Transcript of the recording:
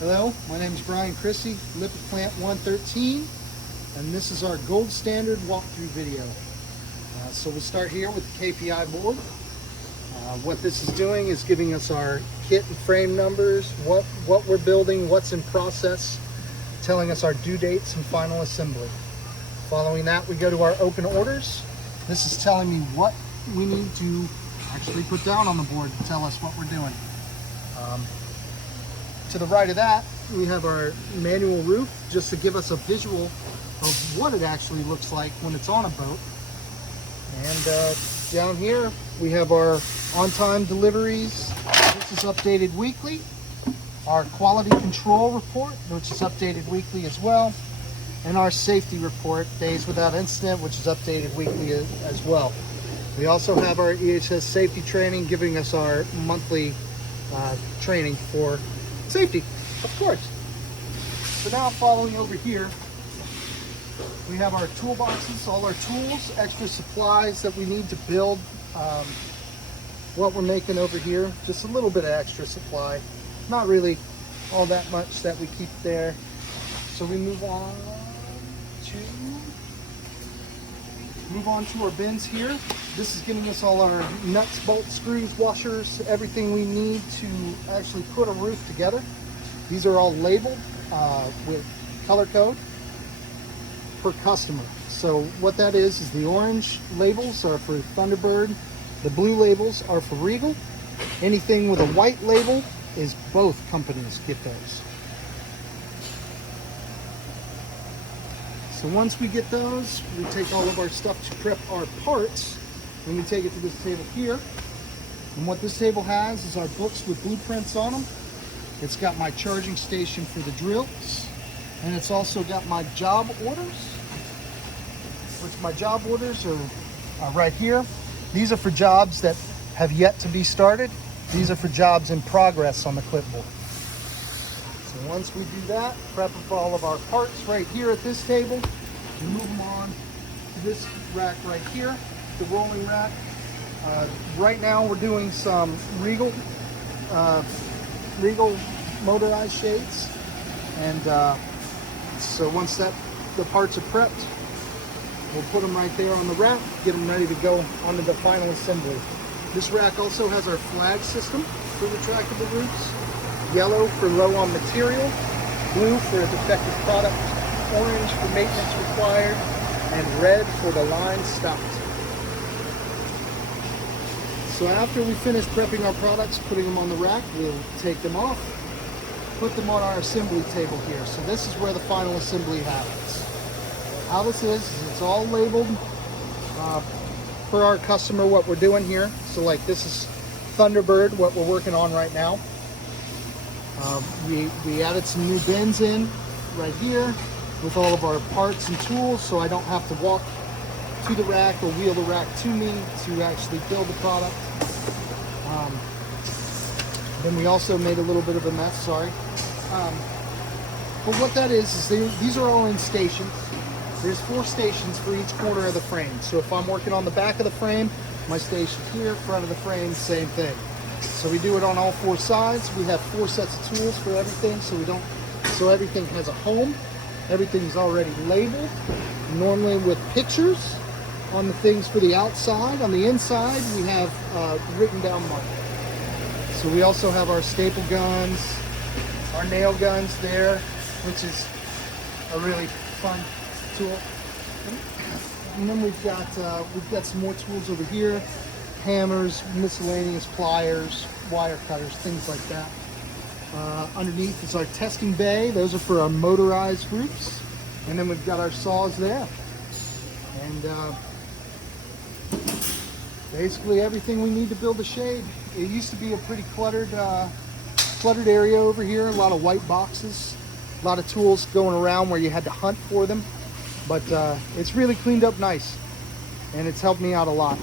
Hello, my name is Brian Chrissy, Lipid Plant 113, and this is our gold standard walkthrough video. So we'll start here with the KPI board. What this is doing is giving us our kit and frame numbers, what we're building, what's in process, telling us our due dates and final assembly. Following that, we go to our open orders. This is telling me what we need to actually put down on the board to tell us what we're doing. To the right of that, we have our manual roof, just to give us a visual of what it actually looks like when it's on a boat. And down here, we have our on-time deliveries. This is updated weekly. Our quality control report, which is updated weekly as well. And our safety report, days without incident, which is updated weekly as well. We also have our EHS safety training, giving us our monthly training for safety, of course. So now following over here, we have our toolboxes, all our tools, extra supplies that we need to build what we're making over here. Just a little bit of extra supply, not really all that much that we keep there. So we move on to our bins here. This is giving us all our nuts, bolts, screws, washers, everything we need to actually put a roof together. These are all labeled with color code per customer. So what that is the orange labels are for Thunderbird, the blue labels are for Regal. Anything with a white label is both companies get those. So once we get those, we take all of our stuff to prep our parts, and we take it to this table here. And what this table has is our books with blueprints on them. It's got my charging station for the drills, and it's also got my job orders, which my job orders are right here. These are for jobs that have yet to be started. These are for jobs in progress on the clipboard. So once we do that, prep up all of our parts right here at this table, we move them on to this rack right here, the rolling rack. Right now we're doing some Regal motorized shades, and so once the parts are prepped, we'll put them right there on the rack, get them ready to go onto the final assembly. This rack also has our flag system for retractable roofs. Yellow for low on material, blue for a defective product, orange for maintenance required, and red for the line stopped. So after we finish prepping our products, putting them on the rack, we'll take them off, put them on our assembly table here. So this is where the final assembly happens. How this is it's all labeled for our customer what we're doing here. So like this is Thunderbird, what we're working on right now. We added some new bins in right here with all of our parts and tools, so I don't have to walk to the rack or wheel the rack to me to actually build the product. Then we also made a little bit of a mess, sorry. But what that is these are all in stations. There's 4 stations for each corner of the frame. So if I'm working on the back of the frame, my station here, front of the frame, same thing. So we do it on all 4 sides. We have 4 sets of tools for everything, so everything has a home. Everything's already labeled, normally with pictures on the things for the outside. On the inside, we have written down mark. So we also have our staple guns, our nail guns there, which is a really fun tool. And then we've got some more tools over here. Hammers, miscellaneous pliers, wire cutters, things like that. Underneath is our testing bay. Those are for our motorized roofs. And then we've got our saws there. And basically everything we need to build a shade. It used to be a pretty cluttered area over here. A lot of white boxes, a lot of tools going around where you had to hunt for them. But it's really cleaned up nice, and it's helped me out a lot.